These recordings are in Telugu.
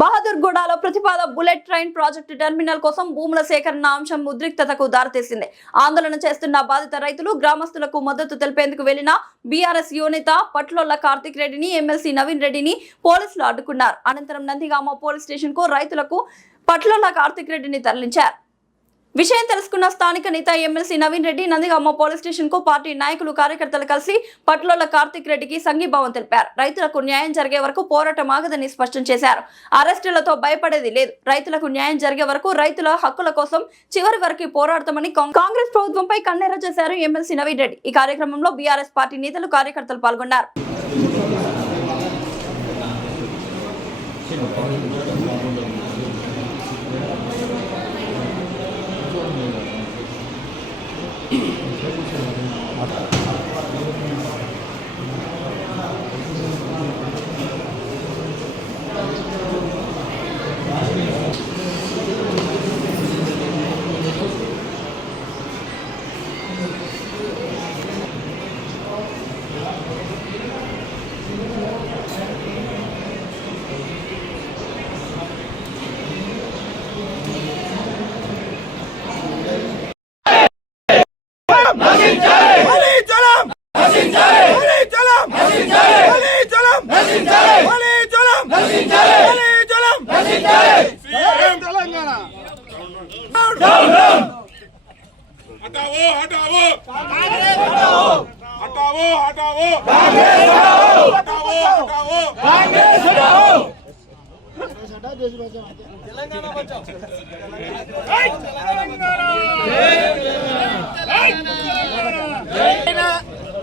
బహదూర్గూడలో ప్రతిపాద బుల్లెట్ ట్రైన్ ప్రాజెక్టు టెర్మినల్ కోసం భూముల సేకరణ అంశం ఉద్రిక్తతకు దారితీసింది. ఆందోళన చేస్తున్న బాధిత రైతులు గ్రామస్తులకు మద్దతు తెలిపేందుకు వెళ్లిన బీఆర్ఎస్ యువనేత పట్లోళ్ల కార్తిక్ రెడ్డిని ఎమ్మెల్సీ నవీన్ రెడ్డిని పోలీసులు అడ్డుకున్నారు. అనంతరం నందిగామ పోలీస్ స్టేషన్ కు రైతులకు పట్లోళ్ల కార్తిక్ రెడ్డిని తరలించారు. విషయం తెలుసుకున్న స్థానిక నేత MLC Naveen Reddy Nandigama police station కు పార్టీ నాయకులు కార్యకర్తలు కలిసి పట్లోళ్ల కార్తిక్ రెడ్డికి సంఘీభావం తెలిపారు. రైతులకు న్యాయం జరిగే వరకు పోరాటం ఆగదని స్పష్టం చేశారు. అరెస్టులతో భయపడేది లేదు. రైతులకు న్యాయం జరిగే వరకు రైతుల హక్కుల కోసం చివరి వరకు పోరాడతామని కాంగ్రెస్ ప్రభుత్వంపై కన్నెర్ర చేశారు ఎమ్మెల్సీ నవీన్ రెడ్డి. ఈ కార్యక్రమంలో బీఆర్ఎస్ పార్టీ నేతలు కార్యకర్తలు పాల్గొన్నారు.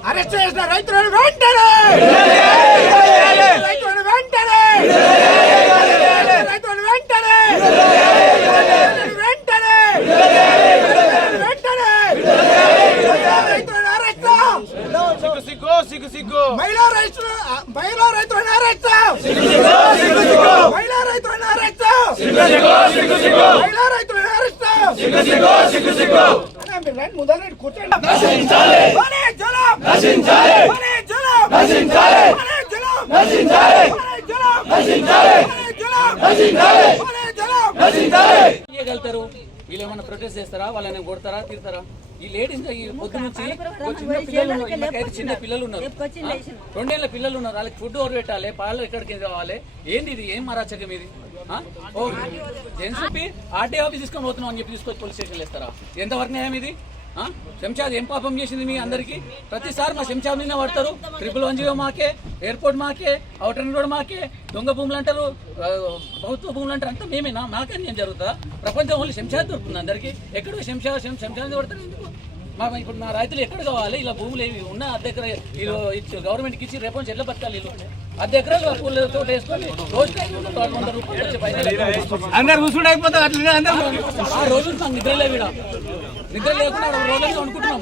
అరెస్ట్ చేసిన రైతులను వెంటనే రైతులను వెంటనే రైతులను వెంటనే వెంటనే వెంటనే రైతులను అరెస్ట్ సిగ్గు సిగ్గు సిగ్గు మహిళా రైతులను అరెస్ట్ మహిళా రైతులను అరెస్ట్ మహిళా రైతులను అరెస్ట్ ముందర కూర్చోండి. వీళ్ళు ఏమన్నా ప్రొటెస్ట్ చేస్తారా? వాళ్ళని కొడతారా, తిడతారా? ఈ లేడీస్ ఈ పొద్దు నుంచి చిన్న పిల్లలు ఉన్నారు, 2 ఏళ్ల పిల్లలు ఉన్నారు. వాళ్ళకి ఫుడ్ ఎవరు పెట్టాలి? పాలు ఎక్కడికి కావాలి? ఏంది ఇది? ఏం అరాచకం ఇది? చెప్పి ఆర్టీ ఆఫీస్ తీసుకొని పోతున్నాం అని చెప్పి తీసుకొచ్చి పోలీస్ స్టేషన్లో వేస్తారా? ఎంతవరకు న్యాయం ఇది? శంషాద్ ఏం పాపం చేసింది మీ అందరికి? ప్రతిసారి మా శంషాద్ మీద పడతారు. 111 మాకే, ఎయిర్పోర్ట్ మాకే, అవుటర్ రోడ్ మాకే, దొంగ భూములు అంటారు, ప్రభుత్వ భూములు అంటారు. అంతా మేమేనా? మాకే ఏం జరుగుతుందా? ప్రపంచం ఓన్లీ శంషాద్ దొరుకుతుంది అందరికి. ఎక్కడో శంషాద్ పడతారు ఎందుకు? ఇప్పుడు మా రైతులు ఎక్కడ కావాలి? ఇలా భూములు ఏవి ఉన్నా అద్దె ఎకరా గవర్నమెంట్కి ఇచ్చి రేపు ఎట్లా బతకాలి? వీళ్ళు అద్దె ఎకరాలు పూలతో వేసుకొని రోజుకి 100 రూపాయలు వచ్చే పైసలు అందరు కూర్చుంటే అయిపోతారు. అట్లనే అందరూ ఆ రోజు మాకు నిద్ర లేవు, నిద్ర లేకుండా రోజులు అనుకుంటున్నాం.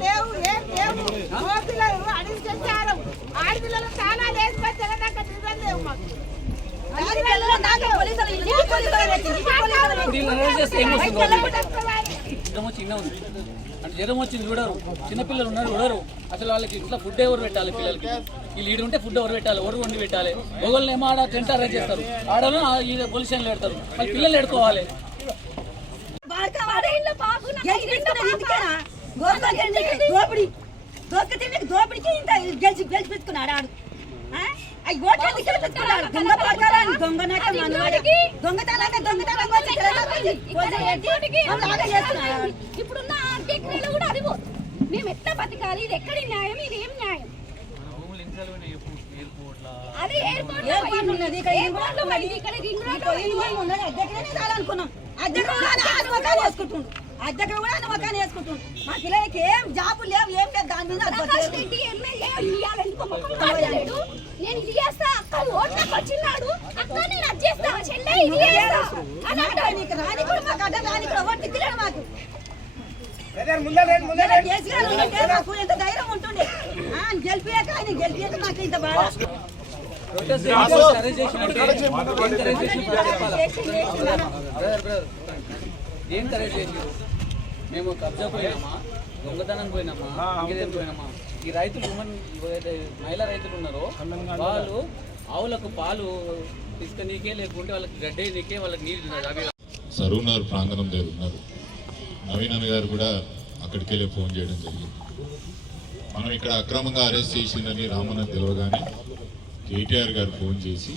జ్వరం వచ్చింది చూడరు, చిన్నపిల్లలు ఉన్నారు చూడరు. అసలు వాళ్ళకి ఇట్లా ఫుడ్ ఎవరు పెట్టాలి? పిల్లలకి ఈ లీడ్ ఉంటే ఫుడ్ ఎవరు పెట్టాలి? ఎవరు వండి పెట్టాలి? మొగోళ్ళని ఏమో ఆడ టెంట్ అరేంజ్ చేస్తారు, ఆడను ఈ పోలీస్ స్టేషన్లో పెడతారు. వాళ్ళు పిల్లలు ఎడుకోవాలి. ఇప్పుడున్న కూడా అది మేము ఎట్లా బతకాలి? ఇది ఎక్కడి న్యాయం? ఇది ఏం న్యాయం? అది ఎయిర్పోర్ట్ అద్దెక్కడ కూడా నమ్మకాన్ని వేసుకుంటుండు. మా పిల్లలకి ఏం జాబు లేవు, ఏం లేదు. దాని మీద నేను ఇది చేస్తా, అక్క ఓట్లకు వచ్చినాడు, అక్క నేను అది చేస్తా, చెల్లె ఇది చేస్తా నీకు రాని కూడా మాకు అడ్డం రాని కూడా ఎవరు తిట్టలేడు. మాకు మాకు ఎంత ధైర్యం ఉంటుండే. గెలిపియాక ఆయన గెలిపియాక మాకు ఇంత బాధ. ఏం కరెక్ట్ చేసి మేము కబ్జా పోయినామా, దొంగతనం పోయినామా, ఇంకేదేం పోయినామా? ఈ రైతులు మహిళా రైతులు ఉన్నారో వాళ్ళు ఆవులకు పాలు తీసుకునీకే, లేకుంటే వాళ్ళకి గడ్డే నీకే, వాళ్ళకి నీళ్ళు అవి సరూనగర్ ప్రాంగణం దగ్గర ఉన్నారు. నవీన్ అన్న గారు కూడా అక్కడికి వెళ్ళి ఫోన్ చేయడం జరిగింది. మనం ఇక్కడ అక్రమంగా అరెస్ట్ చేసిందని రామన్న తెలియగానే కేటీఆర్ గారు ఫోన్ చేసి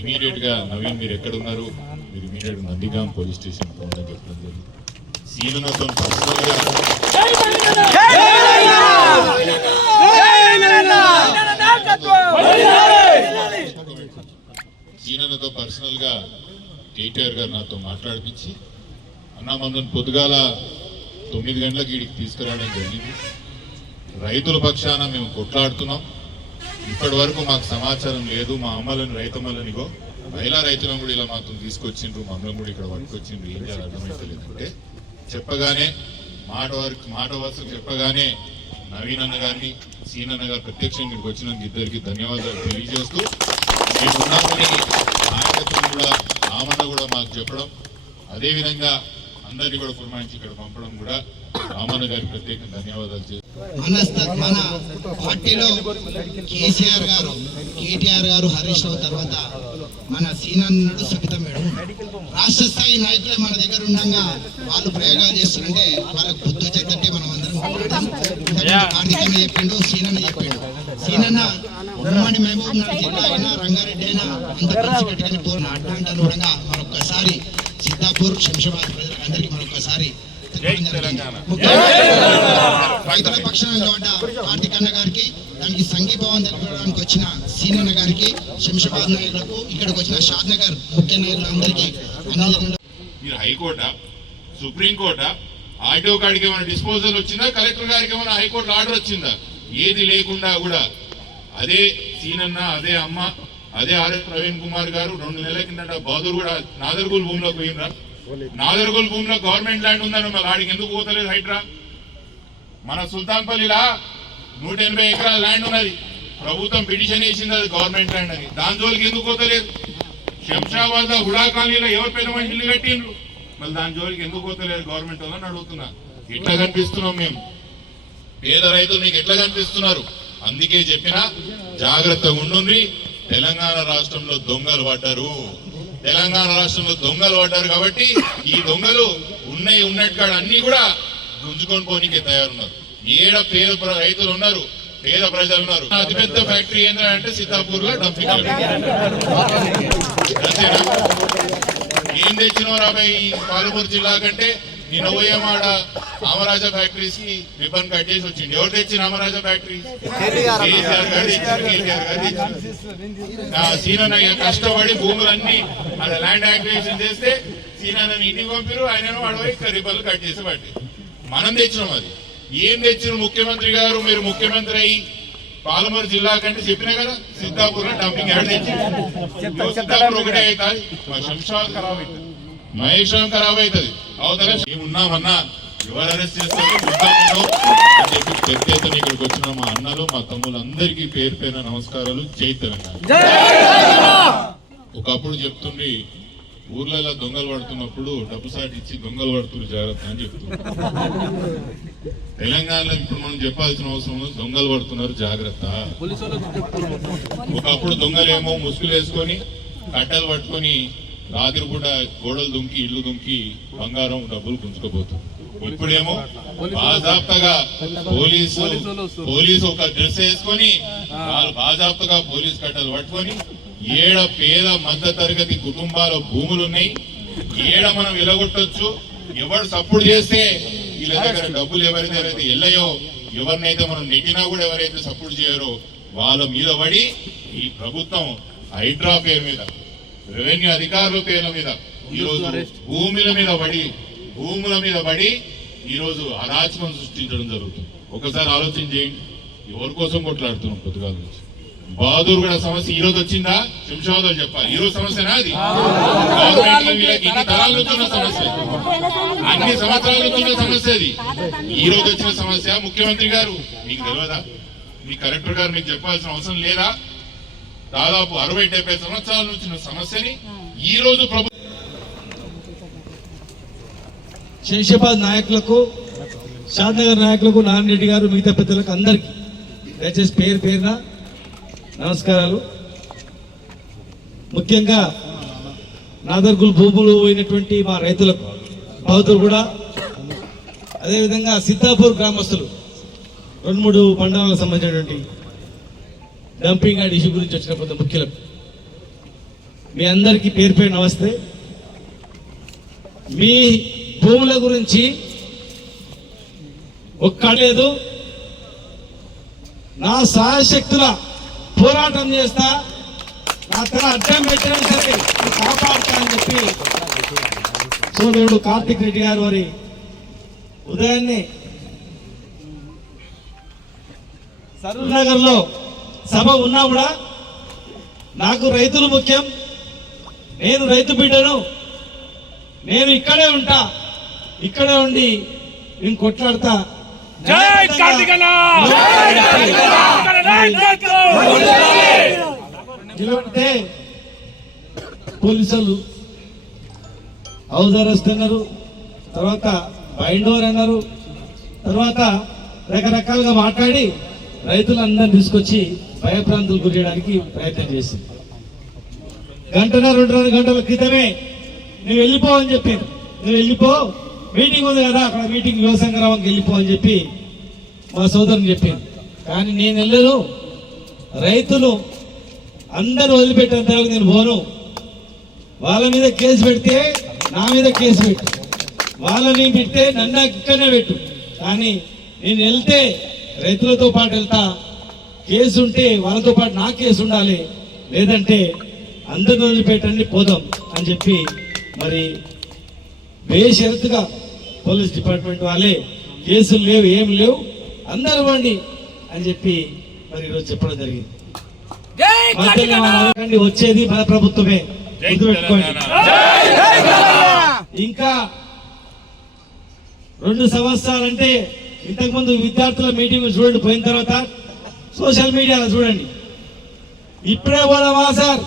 ఇమీడియట్గా నవీన్ మీరు ఎక్కడ ఉన్నారు, మీరు ఇమీడియట్గా నందిగాం పోలీస్ స్టేషన్ ఫోన్ అని చెప్పడం జరిగింది. సీనతో పర్సనల్గా సీనతో పర్సనల్గా కేటీఆర్ గారు నాతో మాట్లాడిపించి అన్న మనల్ని పొద్దుగాల 9 గంటలకు వీడికి తీసుకురావడం జరిగింది. రైతుల పక్షాన మేము కొట్లాడుతున్నాం. ఇప్పటి వరకు మాకు సమాచారం లేదు. మా అమ్మలని రైతమ్మలనిగో మహిళా రైతులను కూడా ఇలా మాతో తీసుకొచ్చిండ్రు, మమ్మల్ని కూడా ఇక్కడ పట్టుకొచ్చిండ్రు, ఏం చేయాలి అర్థమైతలేదంటే చెప్పగానే మాట వరుసకు చెప్పగానే నవీన్ అన్న గారిని సీన్ అన్న గారు ప్రత్యక్షంగా ఇక్కడికి వచ్చినందుకు ఇద్దరికి ధన్యవాదాలు తెలియజేస్తూ మేము ఉన్నామని నాయకత్వం కూడా రామన్న కూడా మాకు చెప్పడం, అదేవిధంగా అందరినీ కూడా పురమాయించి ఇక్కడ పంపడం కూడా రామన్న గారికి ప్రత్యేక ధన్యవాదాలు మన పార్టీలో కేసీఆర్ గారు, కేటీఆర్ గారు, హరీష్ రావు తర్వాత మన సీనన్నాడు, సబిత మేడం రాష్ట్ర స్థాయి నాయకులే మన దగ్గర ఉండగా వాళ్ళు ప్రయోగాలు చేస్తుంటే వాళ్ళకి బుద్ధి వచ్చేటట్టే మనం అందరం కార్తీకన్న చెప్పిండు, సీనన్న చెప్పిండు. సీనన్న ఉమ్మడి మహబూబ్ నగర్ జిల్లా అయినా, రంగారెడ్డి అయినా అంత కలిసికట్టుకుని పోయిన అట్లాంటి అనుగుణంగా మరొక్కసారి సిద్ధాపూర్, శంషాబాద్ ప్రజలందరికీ మరొక్కసారి రైతుల పక్షాన నిలబడ్డ కార్తీకన్న గారికి, దానికి సంఘీభావం తెలపడానికి వచ్చిన సీనన్న గారికి, శంషాబాద్ నాయకులకు, ఇక్కడికి వచ్చిన షాద్నగర్ ముఖ్య నాయకులందరికీ మీరు హైకోర్టా, సుప్రీంకోర్టా, ఆర్టీఓ కాడికి ఏమైనా డిస్పోజల్ వచ్చిందా, కలెక్టర్ గారికి ఏమైనా హైకోర్టు ఆర్డర్ వచ్చిందా? ఏది లేకుండా కూడా అదే సీనన్న, అదే అమ్మ, అదే ఆర్ఎస్ ప్రవీణ్ కుమార్ గారు 2 నెలల కిందట బహదూర్ కూడా నాదర్గూల్ భూమిలోకి పోయినరా? నాదర్గూల్ భూమిలో గవర్నమెంట్ ల్యాండ్ ఉందని మరి ఆడికి ఎందుకు పోతలేదు హైడ్రా? మన సుల్తాన్పల్లిలా 180 ఎకరాల ల్యాండ్ ఉన్నది, ప్రభుత్వం పిటిషన్ వేసింది, అది గవర్నమెంట్ ల్యాండ్ అని. దాని జోలికి ఎందుకు పోతలేదు? శంషాబాద్ లో హుడా కాలనీలో ఎవరు పెద్ద మనిషి ఇల్లు కట్టిండ్రు, మళ్ళీ దాని జోలికి ఎందుకు పోతలేదు గవర్నమెంట్ వాళ్ళని అడుగుతున్నా. ఎట్లా కనిపిస్తున్నాం మేము? పేద రైతులు మీకు ఎట్లా కనిపిస్తున్నారు? అందుకే చెప్పినా జాగ్రత్తగా ఉండుండ్రి. తెలంగాణ రాష్ట్రంలో దొంగలు పడ్డారు, తెలంగాణ రాష్ట్రంలో దొంగలు పడ్డారు కాబట్టి ఈ దొంగలు ఉన్నట్టు అన్ని కూడా గుంజుకొని పోనీకే తయారున్నారు. ఏడ పేద రైతులు ఉన్నారు, పేద ప్రజలు ఉన్నారు. అతిపెద్ద ఫ్యాక్టరీ ఏంటంటే సిద్ధాపూర్ లో డంపింగ్. ఏం తెచ్చినావు రాబాయ్ ఈ పాలమూరు జిల్లా కంటే? నిన్న పోయేమాట అమరాజ ఫ్యాక్టరీస్ కి రిబన్ కట్ చేసి వచ్చింది. ఎవరు తెచ్చిన అమరాజ ఫ్యాక్టరీ? కేసీఆర్ గారు సీనన్న కష్టపడి భూములన్నీ మన ల్యాండ్ యాక్విజిషన్ చేస్తే సీనన్న ఇంటికి పంపిరు, ఆయన వాడు రిబన్లు కట్ చేసి పట్టి మనం తెచ్చినాం. అది ఏం తెచ్చిన ముఖ్యమంత్రి గారు? మీరు ముఖ్యమంత్రి అయ్యి పాలమూరు జిల్లా కంటే చెప్పినా కదా సిద్ధాపూర్ లో డంపింగ్ యాడ్ తెచ్చింది. సిద్ధాపూర్ ఒకటే అవుతుంది, మా శంషాబాద్ ఖరాబ్ అవుతుంది, మహేశ్వరం ఖరాబ్ అవుతుంది. అవతల ఏమున్నామన్నా ఎవరు అరెస్ట్ చేస్తారు అని చెప్పి పెద్ద ఎత్తున ఇక్కడికి వచ్చిన మా అన్నలు, మా తమ్ములు అందరికీ పేరు పేరున నమస్కారాలు. జై తెలంగాణ. ఒకప్పుడు చెప్తుండి ఊర్లలో దొంగలు పడుతున్నప్పుడు డబ్బు సాటి ఇచ్చి దొంగలు పడుతున్నారు జాగ్రత్త అని చెప్తున్నారు. తెలంగాణలో ఇప్పుడు మనం చెప్పాల్సిన అవసరం ఉంది, దొంగలు పడుతున్నారు జాగ్రత్త. ఒకప్పుడు దొంగలేమో ముసుగులు వేసుకొని కట్టలు పట్టుకొని రాత్రి పూట గోడలు దుంకి, ఇళ్లు దుంకి బంగారం, డబ్బులు గుంజుకోబోతుంది. ఇప్పుడేమో బాజాప్తగా పోలీసు ఒక డ్రెస్ వేసుకొని వాళ్ళు బాజాప్తగా పోలీస్ కట్టలు పట్టుకొని ఏడ పేద మధ్య తరగతి కుటుంబాల భూములున్నాయి, ఏడ మనం వెలగొట్టొచ్చు. ఎవరు సపోర్ట్ చేస్తే వీళ్ళ దగ్గర డబ్బులు ఎవరైతే వెళ్ళయో, ఎవరినైతే మనం నెట్టినా కూడా ఎవరైతే సపోర్ట్ చేయరో వాళ్ళ మీద పడి ఈ ప్రభుత్వం హైడ్రా పేరు మీద, రెవెన్యూ అధికారుల పేర్ల మీద ఈరోజు భూముల మీద పడి ఈరోజు అరాచకం సృష్టించడం జరుగుతుంది. ఒకసారి ఆలోచన చేయండి, ఎవరి కోసం కొట్లాడుతున్నాం? పొద్దుగాల నుంచి బహదూర్ కూడా సమస్య ఈ రోజు వచ్చిందా? శంషాబాద్ చెప్పాలి, ఈ రోజు సమస్యనా? అది గవర్నమెంట్ ఇన్ని తరాల నుంచి ఉన్న సమస్య, అన్ని సంవత్సరాల నుంచి ఉన్న సమస్య. అది ఈ రోజు వచ్చిన సమస్య. ముఖ్యమంత్రి గారు మీకు తెలియదా? మీ కలెక్టర్ గారు మీకు చెప్పాల్సిన అవసరం లేదా? దాదాపు 60-70 సంవత్సరాల నుంచి ఉన్న సమస్యని ఈ రోజు ప్రభుత్వం. శంషాబాద్ నాయకులకు, షాద్నగర్ నాయకులకు, నారాయణ రెడ్డి గారు, మిగతా పెద్దలకు అందరికీ దయచేసి పేరున నమస్కారాలు. ముఖ్యంగా నాదర్గుల్ భూములు పోయినటువంటి మా రైతులకు బాధితులు కూడా, అదేవిధంగా సిద్ధాపూర్ గ్రామస్తులు 2-3 మండలాలకు సంబంధించినటువంటి డంపింగ్ యార్డ్ ఇష్యూ గురించి వచ్చిన కొంత ముఖ్యులకు మీ అందరికీ పేరు పేరు నమస్తే. మీ భూముల గురించి ఒక్కలేదు, నా సహాయశక్తుల పోరాటం చేస్తా, నా తన అడ్డం పెట్టినా సరే కాపాడుతా అని చెప్పి సోదరుడు కార్తిక్ రెడ్డి గారు వారి ఉదయాన్నే సరూర్ నగర్ లో సభ ఉన్నా కూడా నాకు రైతులు ముఖ్యం, నేను రైతు బిడ్డను, నేను ఇక్కడే ఉంటా, ఇక్కడే ఉండి నేను కొట్లాడతా. నిలబడితే పోలీసులు హౌస్ అరెస్ట్ అన్నారు, తర్వాత బైండోర్ అన్నారు, తర్వాత రకరకాలుగా మాట్లాడి రైతులందరినీ తీసుకొచ్చి భయప్రాంతులు గురి చేయడానికి ప్రయత్నం చేసింది. 1-2 గంటల క్రితమే నువ్వు వెళ్ళిపో అని చెప్పింది. నువ్వు వెళ్ళిపో, మీటింగ్ ఉంది కదా అక్కడ, మీటింగ్ వ్యవసాయ గ్రామంకి వెళ్ళిపో అని చెప్పి మా సోదరుని చెప్పింది. కానీ నేను వెళ్ళను, రైతులు అందరూ వదిలిపెట్టేంత వరకు నేను పోను. వాళ్ళ మీద కేసు పెడితే నా మీద కేసు పెట్టు, వాళ్ళని పెడితే నన్ను ఇక్కడనే పెట్టు, కానీ నేను వెళ్తే రైతులతో పాటు వెళ్తా. కేసు ఉంటే వాళ్ళతో పాటు నా కేసు ఉండాలి, లేదంటే అందరిని వదిలిపెట్టండి పోదాం అని చెప్పి మరి బేషరతుగా పోలీస్ డిపార్ట్మెంట్ వాళ్ళే కేసులు లేవు, ఏం లేవు, అందరూ ఇవ్వండి అని చెప్పి మరి ఈరోజు చెప్పడం జరిగింది. మధ్యలో వచ్చేది మన ప్రభుత్వమే, గుర్తుపెట్టుకోండి. ఇంకా 2 సంవత్సరాలంటే ఇంతకుముందు విద్యార్థుల మీటింగ్ చూడండి, పోయిన తర్వాత సోషల్ మీడియాలో చూడండి, ఇప్పుడే పోదామా సార్,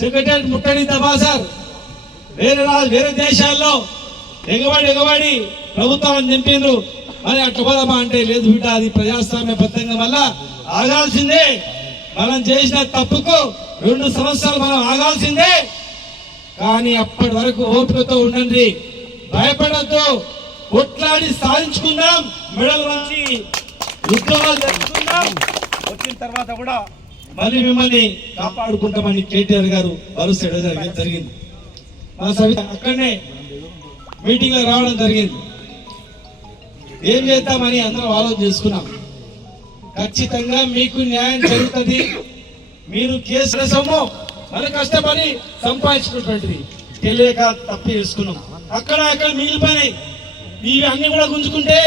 సెక్రటరీ ముట్టడిద్దామా సార్, వేరే దేశాల్లో ఎగబడి ప్రభుత్వాన్ని దింపిండ్రు, మరి అట్లా పోదామా అంటే లేదు బిడ్డ, అది ప్రజాస్వామ్యబద్ధంగా వల్ల ఆగాల్సిందే, మనం చేసిన తప్పుకు 2 సంవత్సరాలు మనం ఆగాల్సిందే. కానీ అప్పటి వరకు ఓపికతో ఉండండి, భయపడద్దు, కొట్లాడి సాధించుకుందాం, మెడల్ వంచి యుద్ధాలు జరుపుకుందాం, వచ్చిన తర్వాత కూడా మళ్ళీ మిమ్మల్ని కాపాడుకుంటామని కేటీఆర్ గారు భరోసా ఇవ్వడం జరిగింది. మా సభ అక్కడనే మీటింగ్ లో రావడం జరిగింది. ఏం చేద్దామని అందరం ఆలోచన చేసుకున్నాం. ఖచ్చితంగా మీకు న్యాయం జరుగుతుంది, మీరు కేసుల సొమ్ము మన కష్టపడి సంపాదించుకున్నటువంటిది తెలియక తప్పు చేసుకున్నాం, అక్కడ మిగిలిపోయినాయి, ఇవి అన్ని కూడా గుంజుకుంటే